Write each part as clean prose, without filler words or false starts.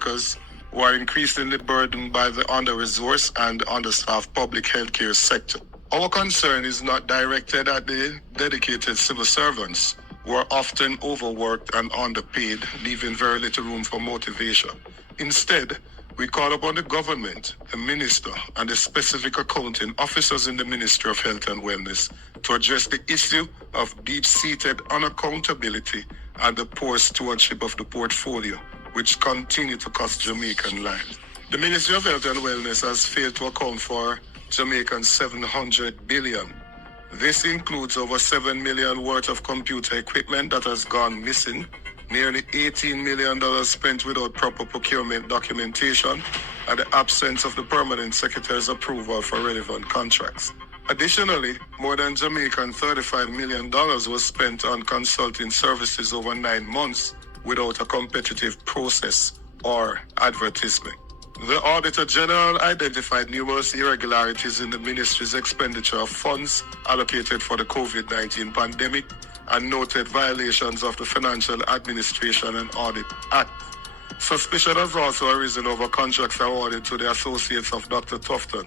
workers who are increasingly burdened by the under-resourced and understaffed public healthcare sector. Our concern is not directed at the dedicated civil servants who are often overworked and underpaid, leaving very little room for motivation. Instead, we call upon the government, the minister, and the specific accounting officers in the Ministry of Health and Wellness to address the issue of deep-seated unaccountability and the poor stewardship of the portfolio, which continue to cost Jamaican lives. The Ministry of Health and Wellness has failed to account for Jamaican 700 billion. This includes over 7 million worth of computer equipment that has gone missing, nearly $18 million spent without proper procurement documentation, and the absence of the permanent secretary's approval for relevant contracts. Additionally, more than Jamaican $35 million was spent on consulting services over 9 months without a competitive process or advertisement. The Auditor General identified numerous irregularities in the ministry's expenditure of funds allocated for the COVID-19 pandemic and noted violations of the Financial Administration and Audit Act. Suspicion has also arisen over contracts awarded to the associates of Dr. Tufton.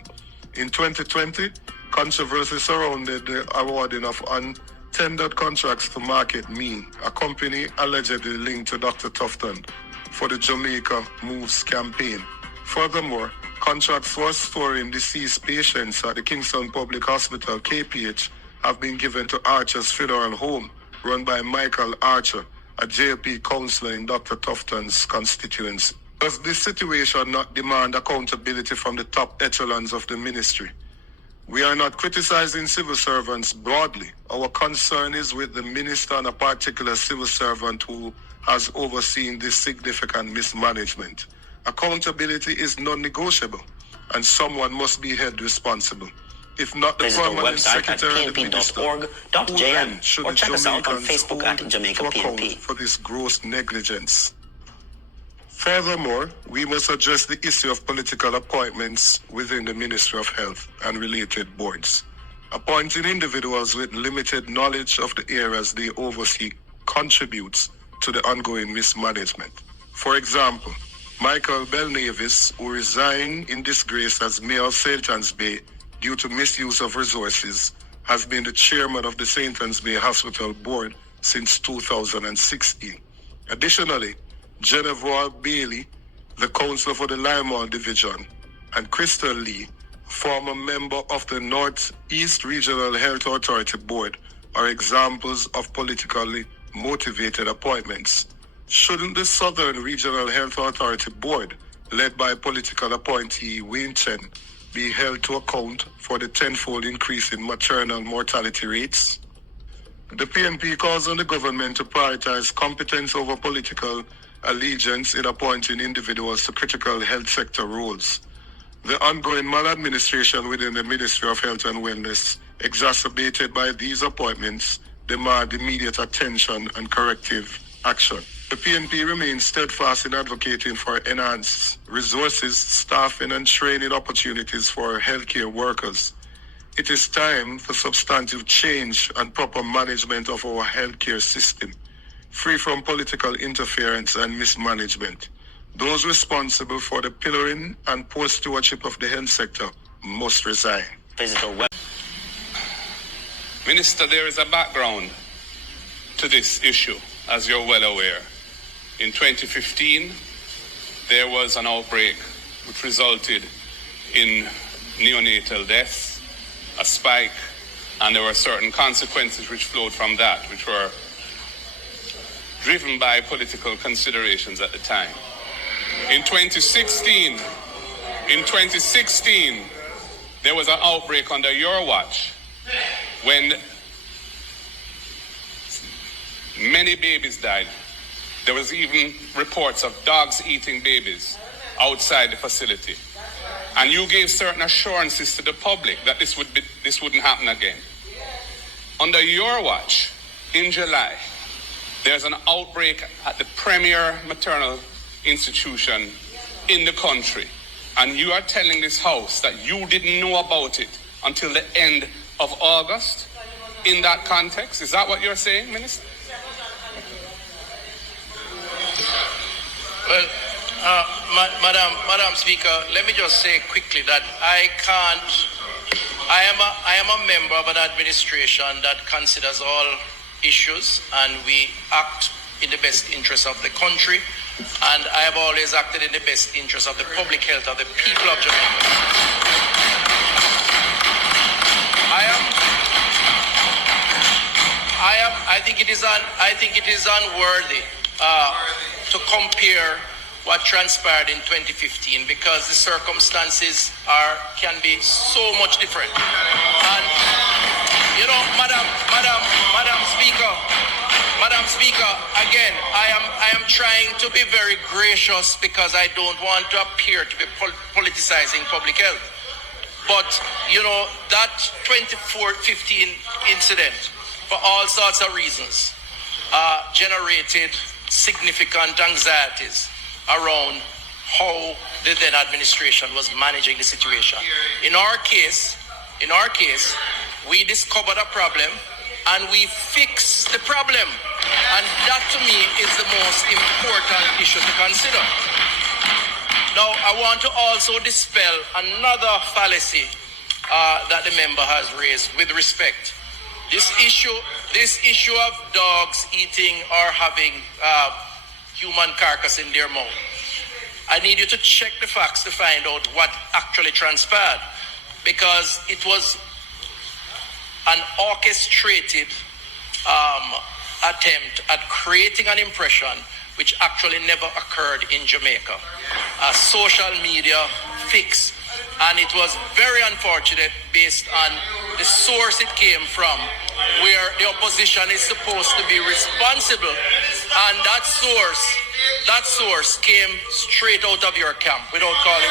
In 2020, controversy surrounded the awarding of untendered contracts to Market Me, a company allegedly linked to Dr. Tufton, for the Jamaica Moves campaign. Furthermore, contracts for storing deceased patients at the Kingston Public Hospital, KPH, have been given to Archer's Funeral Home, run by Michael Archer, a JP councillor in Dr. Tufton's constituency. Does this situation not demand accountability from the top echelons of the ministry? We are not criticizing civil servants broadly. Our concern is with the minister and a particular civil servant who has overseen this significant mismanagement. Accountability is non-negotiable, and someone must be held responsible. If not the permanent secretary of the minister, who then should the Jamaicans hold to account for this gross negligence? Furthermore, we must address the issue of political appointments within the Ministry of Health and related boards. Appointing individuals with limited knowledge of the areas they oversee contributes to the ongoing mismanagement. For example, Michael Belnavis, who resigned in disgrace as Mayor of St. Anne's Bay due to misuse of resources, has been the chairman of the St. Anne's Bay Hospital Board since 2016. Additionally, Genevieve Bailey, the councillor for the Limon Division, and Crystal Lee, former member of the Northeast Regional Health Authority Board, are examples of politically motivated appointments. Shouldn't the Southern Regional Health Authority Board, led by political appointee Wayne Chen, be held to account for the tenfold increase in maternal mortality rates? The PNP calls on the government to prioritize competence over political allegiance in appointing individuals to critical health sector roles. The ongoing maladministration within the Ministry of Health and Wellness, exacerbated by these appointments, demand immediate attention and corrective action. The PNP remains steadfast in advocating for enhanced resources, staffing, and training opportunities for healthcare workers. It is time for substantive change and proper management of our healthcare system, free from political interference and mismanagement. Those responsible for the pillaring and poor stewardship of the health sector must resign. Minister, there is a background to this issue, as you're well aware. In 2015, there was an outbreak which resulted in neonatal deaths, a spike, and there were certain consequences which flowed from that, which were driven by political considerations at the time. In 2016, there was an outbreak under your watch when many babies died. There was even reports of dogs eating babies outside the facility. And you gave certain assurances to the public that this wouldn't happen again. Under your watch, in July, there's an outbreak at the premier maternal institution in the country. And you are telling this house that you didn't know about it until the end of August in that context? Is that what you're saying, Minister? Well, Madam Speaker, let me just say quickly that I am a member of an administration that considers all issues, and we act in the best interest of the country, and I have always acted in the best interest of the public health of the people of Jamaica. I think it is unworthy to compare what transpired in 2015, because the circumstances can be so much different. And you know, Madam Speaker, again, I am trying to be very gracious because I don't want to appear to be politicizing public health. But you know, that 2015 incident, for all sorts of reasons, generated significant anxieties around how the then administration was managing the situation. In our case, we discovered a problem and we fixed the problem. And that to me is the most important issue to consider. Now, I want to also dispel another fallacy that the member has raised with respect. This issue of dogs eating or having human carcass in their mouth. I need you to check the facts to find out what actually transpired, because it was an orchestrated attempt at creating an impression which actually never occurred in Jamaica. A social media fix, and it was very unfortunate based on the source it came from, where the opposition is supposed to be responsible, and that source came straight out of your camp without calling it.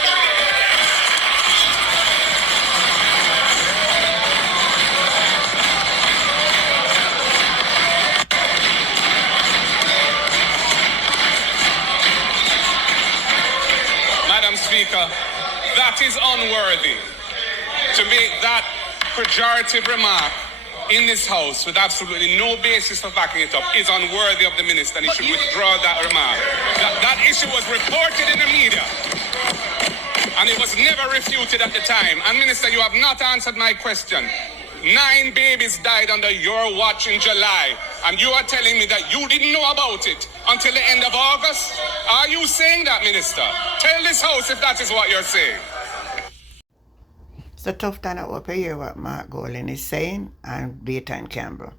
Madam Speaker, that is unworthy. To make that pejorative remark in this House with absolutely no basis for backing it up is unworthy of the minister, and he should withdraw that remark. That issue was reported in the media, and it was never refuted at the time. And Minister, you have not answered my question. 9 babies died under your watch in July, and you are telling me that you didn't know about it until the end of August? Are you saying that, Minister? Tell this House if that is what you're saying. So Tufton, I hope you hear what Mark Golding is saying, and Dayton Campbell.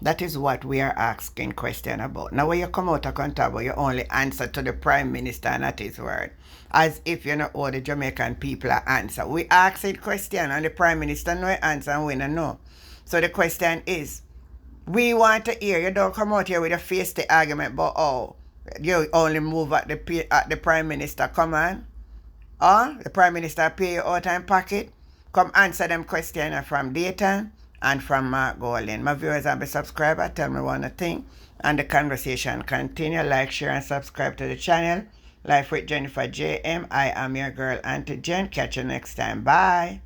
That is what we are asking question about. Now when you come out of Contago, you only answer to the Prime Minister and at his word. As if you know all the Jamaican people are answer. We ask it question and the Prime Minister no answer and we don't know. So the question is, we want to hear, you don't come out here with a face-to argument about oh, you only move at the Prime Minister command. Or the Prime Minister pay you out in pocket. Come answer them questions from Dayton and from Mark Golding. My viewers and be subscriber, tell me one thing. And the conversation continue. Like, share, and subscribe to the channel. Life with Jennifer JM. I am your girl, Auntie Jen. Catch you next time. Bye.